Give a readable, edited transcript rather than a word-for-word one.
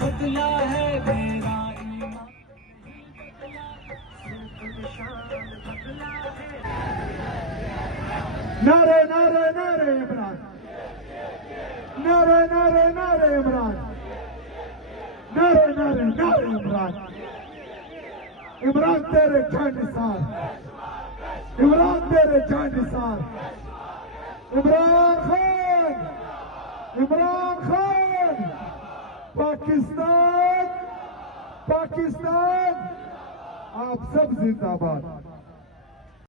बदला है मेरा नारे नारे नारे इमरान, नारे नारे नारे इमरान, नारे नारे नारे इमरान। इमरान तेरे जान निसार, इमरान तेरे जान निसार। इमरान खान, इमरान खान। पाकिस्तान, पाकिस्तान, आप सब जिंदाबाद।